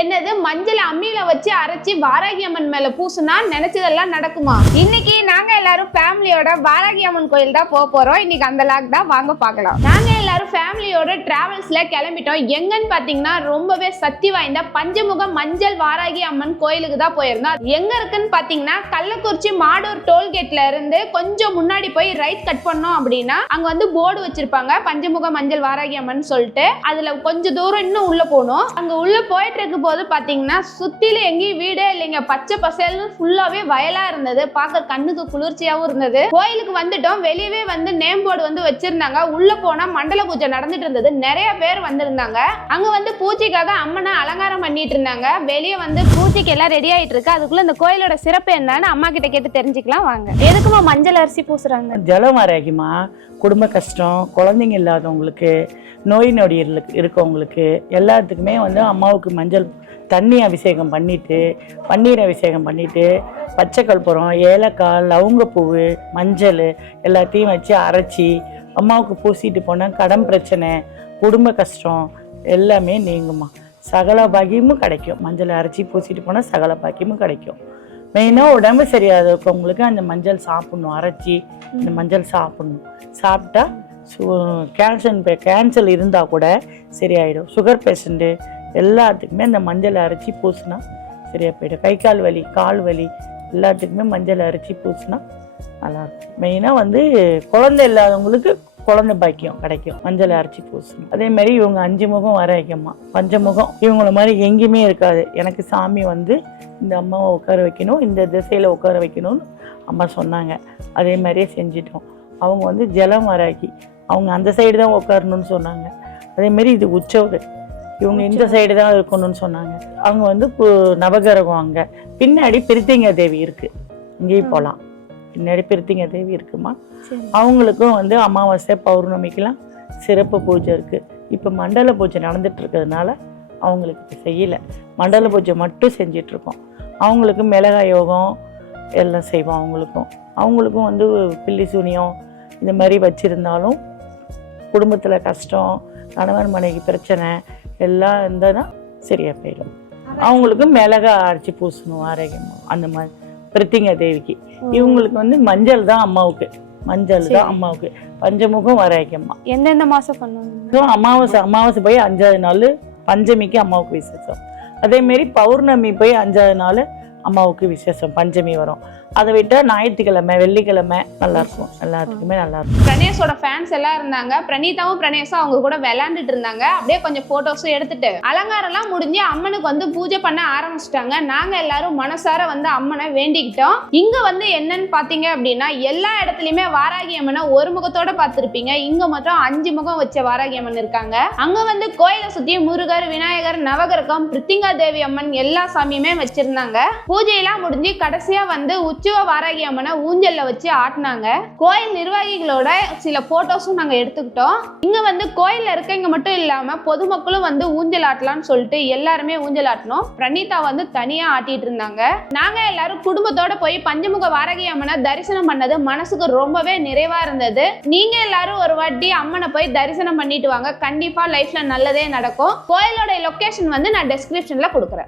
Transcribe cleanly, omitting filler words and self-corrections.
என்னது மஞ்சள் அம்மியில வச்சு அரைச்சி வாராகி அம்மன் மேல பூசுனா நினைச்சதெல்லாம் நடக்குமா? இன்னைக்கு நாங்க எல்லாரும் ஃபேமிலியோட வாராகி அம்மன் கோயில் தான் போறோம். இன்னைக்கு அந்த லாக் தான் வாங்க பார்க்கலாம். நாங்க எல்லாரும் ஃபேமிலியோட டிராவல்ஸ்ல கிளம்பிட்டோம். எங்கன்னு பாத்தீங்கன்னா ரொம்பவே சக்தி வாய்ந்த பஞ்சமுக மஞ்சள் வாராகி அம்மன் கோயிலுக்கு தான் போயிருந்தோம். எங்க இருக்குன்னு பாத்தீங்கன்னா கள்ளக்குறிச்சி மாடூர் டோல்கேட்ல இருந்து கொஞ்சம் முன்னாடி போய் ரைட் கட் பண்ணோம் அப்படின்னா அங்க வந்து போர்டு வச்சிருப்பாங்க பஞ்சமுக மஞ்சள் வாராகி அம்மன் சொல்லிட்டு. அதுல கொஞ்சம் தூரம் இன்னும் உள்ள போகணும். அங்க உள்ள போயிட்டு இருக்கு போது பாத்தீங்கன்னா சுத்தில எங்கேயும் வீடே இல்லைங்க. பச்சை பசேல்னு ஃபுல்லாவே வயலா இருந்தது. பார்க்க கண்ணுக்கு குளிர்ச்சியாவும் இருந்தது. கோயிலுக்கு வந்துட்டோம். வெளியவே வந்து நேம் போர்டு வந்து வச்சிருந்தாங்க. உள்ள போனா மண்டல பூஜை நடந்துட்டு இருந்தது. நிறைய பேர் வந்திருந்தாங்க. அங்க வந்து பூஜைக்காக அம்மனை அலங்காரம் பண்ணிட்டு இருந்தாங்க. வெளியே வந்து பூஜைக்கு எல்லாம் ரெடி ஆயிட்டு இருக்கு. அதுக்குள்ள இந்த கோயிலோட சிறப்பு என்னன்னு அம்மா கிட்ட கேட்டு தெரிஞ்சுக்கலாம் வாங்க. எதுக்குமா மஞ்சள் அரிசி பூசுறாங்க? ஜலம் வராகிமா, குடும்ப கஷ்டம், குழந்தைங்க இல்லாதவங்களுக்கு, நோய் நொடி இருக்கவங்களுக்கு எல்லாத்துக்குமே வந்து அம்மாவுக்கு மஞ்சள் தண்ணி அபிஷேகம் பண்ணிட்டு, பன்னீர் அபிஷேகம் பண்ணிட்டு, பச்சை கற்பூரம், ஏலக்காய், லவங்கப்பூவு, மஞ்சள் எல்லாத்தையும் வச்சு அரைச்சி அம்மாவுக்கு பூசிட்டு போனால் கடன் பிரச்சனை, குடும்ப கஷ்டம் எல்லாமே நீங்குமா. சகல பாக்கியமும் கிடைக்கும். மஞ்சள் அரைச்சி பூசிட்டு போனால் சகல பாக்கியமும் கிடைக்கும். மெயினாக உடம்பு சரியாத இருக்கவங்களுக்கு அந்த மஞ்சள் சாப்பிட்ணும். அரைச்சி இந்த மஞ்சள் சாப்பிட்ணும். சாப்பிட்டா கேன்சர் இருந்தால் கூட சரியாயிடும். சுகர் பேஷண்ட்டு எல்லாத்துக்குமே இந்த மஞ்சள் அரைச்சி பூசினா சரியாக போயிடும். கை கால் வலி, கால் வலி எல்லாத்துக்குமே மஞ்சள் அரைச்சி பூசினா நல்லாயிருக்கும். மெயினாக வந்து குழந்தை இல்லாதவங்களுக்கு குழந்தை பாக்கியம் கிடைக்கும். மஞ்சள் அரைச்சி பூசணும். அதே மாதிரி இவங்க 5 முகம் வராகியம்மா, பஞ்சமுகம். இவங்கள மாதிரி எங்கேயுமே இருக்காது. எனக்கு சாமி வந்து இந்த அம்மாவை உட்கார வைக்கணும், இந்த திசையில் உட்கார வைக்கணும்னு அம்மா சொன்னாங்க. அதே மாதிரியே செஞ்சிட்டோம். அவங்க வந்து ஜலம் வராகி, அவங்க அந்த சைடு தான் உட்காரணும்னு சொன்னாங்க. அதேமாரி இது உற்சவர், இவங்க இந்த சைடு தான் இருக்கணும்னு சொன்னாங்க. அவங்க வந்து நவகிரகம். அங்கே பின்னாடி பிரித்திங்க தேவி இருக்கு, இங்கேயும் போகலாம். பின்னாடி பிரித்திங்க தேவி இருக்குமா. அவங்களுக்கும் வந்து அமாவாசை பௌர்ணமிக்கெல்லாம் சிறப்பு பூஜை இருக்கு. இப்போ மண்டல பூஜை நடந்துட்டு இருக்கிறதுனால அவங்களுக்கு செய்யலை. மண்டல பூஜை மட்டும் செஞ்சிட்டு இருக்கோம். அவங்களுக்கு மிளகாய் யோகம் எல்லாம் செய்வோம். அவங்களுக்கும் வந்து பில்லி சூனியம் இந்த மாதிரி வச்சிருந்தாலும் குடும்பத்தில் கஷ்டம், கணவன் மனைவி பிரச்சனை எல்லாம் இருந்ததுன்னா சரியா போயிடும். அவங்களுக்கு மிளகாய் அரைச்சி பூசணும் ஆரோக்கியமா. அந்த மாதிரி பிரித்திங்க தேவிக்கு. இவங்களுக்கு வந்து மஞ்சள் தான் அம்மாவுக்கு, மஞ்சள் தான் அம்மாவுக்கு. பஞ்சமுகம் வராகியம்மா. எந்தெந்த மாசம் பண்ணுவாங்க? அமாவாசை போய் 5வது நாள் பஞ்சமிக்கு அம்மாவுக்கு விசேஷம். அதே மாதிரி பௌர்ணமி போய் 5வது நாள் அம்மாவுக்கு விசேஷம். பஞ்சமி வரும். அதை விட்டா ஞாயிற்றுக்கிழமை, வெள்ளிக்கிழமை நல்லா இருக்கும். எல்லாத்துக்குமே நல்லா இருக்கும். பிரணேஷோட ஃபேன்ஸ் எல்லாம் இருந்தாங்க. பிரணீதாவும் பிரணேஷும் அவங்க கூட விளையாண்டுட்டு இருந்தாங்க. அப்படியே கொஞ்சம் போட்டோஸும் எடுத்துட்டு அலங்காரம் எல்லாம் முடிஞ்சு அம்மனுக்கு வந்து பூஜை பண்ண ஆரம்பிச்சிட்டாங்க. நாங்க எல்லாரும் மனசார வந்து அம்மனை வேண்டிக்கிட்டோம். இங்க வந்து என்னன்னு பாத்தீங்க அப்படின்னா எல்லா இடத்துலயுமே வாராகி அம்மனை ஒரு முகத்தோட பார்த்திருப்பீங்க. இங்க மட்டும் 5 முகம் வச்ச வாராகி அம்மன் இருக்காங்க. அங்க வந்து கோயிலை சுத்தி முருகர், விநாயகர், நவகிரகம், பிரித்திங்கா தேவி அம்மன் எல்லா சாமியுமே வச்சிருந்தாங்க. பூஜையெல்லாம் முடிஞ்சு கடைசியா வந்து உற்சவ வாராகி அம்மனை ஊஞ்சல்ல வச்சு ஆட்டினாங்க. கோயில் நிர்வாகிகளோட சில போட்டோஸும் நாங்க எடுத்துக்கிட்டோம். இங்க வந்து கோயில்ல இருக்கவங்க மட்டும் இல்லாம பொதுமக்களும் வந்து ஊஞ்சல் ஆட்டலாம்னு சொல்லிட்டு எல்லாருமே ஊஞ்சல் ஆட்டணும். பிரணீதா வந்து தனியா ஆட்டிட்டு இருந்தாங்க. நாங்க எல்லாரும் குடும்பத்தோட போய் பஞ்சமுக வாராகி அம்மனை தரிசனம் பண்ணது மனசுக்கு ரொம்பவே நிறைவா இருந்தது. நீங்க எல்லாரும் ஒரு வாட்டி அம்மனை போய் தரிசனம் பண்ணிட்டு வாங்க. கண்டிப்பா லைஃப்ல நல்லதே நடக்கும். கோயிலோட லொகேஷன் வந்து நான் டெஸ்கிரிப்ஷன்ல கொடுக்குறேன்.